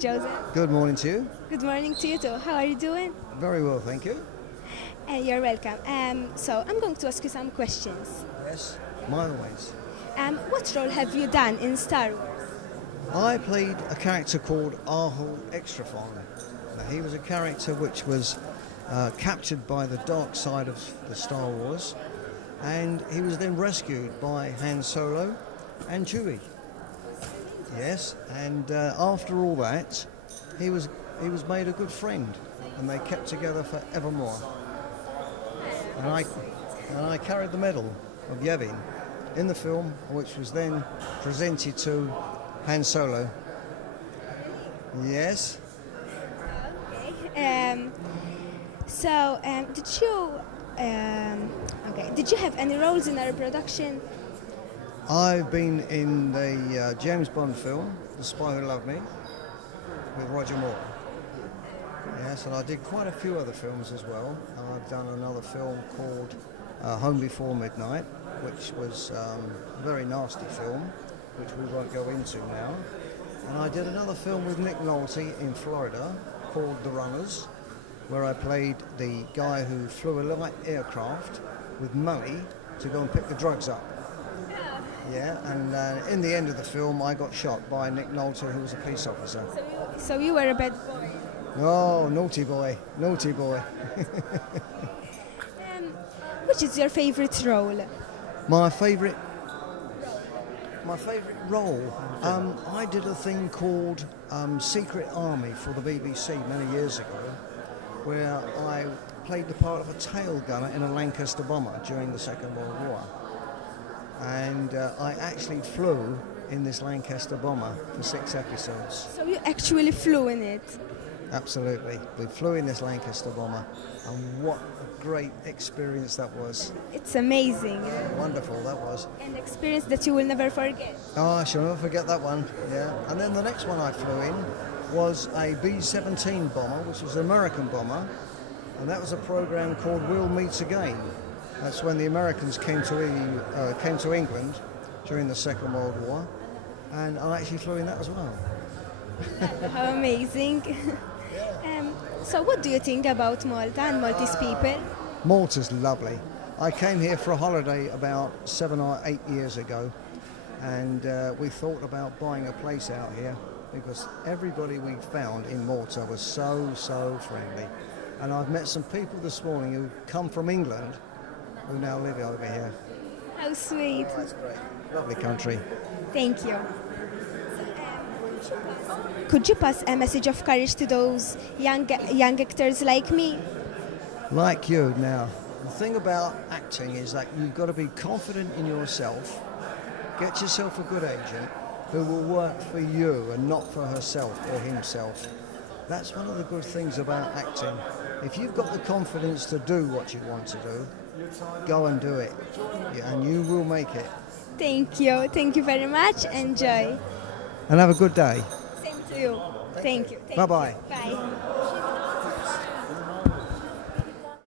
Joseph. Good morning to you. Good morning to you too. How are you doing? Very well, thank you. You're welcome. So I'm going to ask you some questions. Yes, mine always. What role have you done in Star Wars? I played a character called Arhul Hextrophon. He was a character which was captured by the dark side of the Star Wars, and he was then rescued by Han Solo and Chewie. Yes, and after all that, he was made a good friend, and they kept together forevermore. And I carried the medal of YAVIN in the film, which was then presented to Han Solo. Yes. Okay. Did you have any roles in our production? I've been in the James Bond film, The Spy Who Loved Me, with Roger Moore. Yes, and I did quite a few other films as well. I've done another film called Home Before Midnight, which was a very nasty film, which we won't go into now. And I did another film with Nick Nolte in Florida called The Runners, where I played the guy who flew a light aircraft with money to go and pick the drugs up. Yeah, and in the end of the film, I got shot by Nick Nolte, who was a police officer. So you were a bad boy. Oh, naughty boy, naughty boy. Which is your favorite role? My favorite role. I did a thing called Secret Army for the BBC many years ago, where I played the part of a tail gunner in a Lancaster bomber during the Second World War. And I actually flew in this Lancaster bomber for 6 episodes. So you actually flew in it? Absolutely. We flew in this Lancaster bomber, and what a great experience that was. It's amazing. Wonderful, that was. An experience that you will never forget. Oh, I shall never forget that one, yeah. And then the next one I flew in was a B-17 bomber, which was an American bomber, and that was a program called We'll Meet Again. That's when the Americans came to England during the Second World War, and I actually flew in that as well. How amazing. So what do you think about Malta and Maltese people? Malta's lovely. I came here for a holiday about 7 or 8 years ago, and we thought about buying a place out here because everybody we found in Malta was so friendly. And I've met some people this morning who come from England who now live over here. How sweet. Oh, that's great. Lovely country. Thank you. Could you pass a message of courage to those young actors like me? Like you now. The thing about acting is that you've got to be confident in yourself, get yourself a good agent who will work for you and not for herself or himself. That's one of the good things about acting. If you've got the confidence to do what you want to do, go and do it, and you will make it. Thank you. Thank you very much. Enjoy. And have a good day. Same to you. Thank you. Bye-bye. Bye.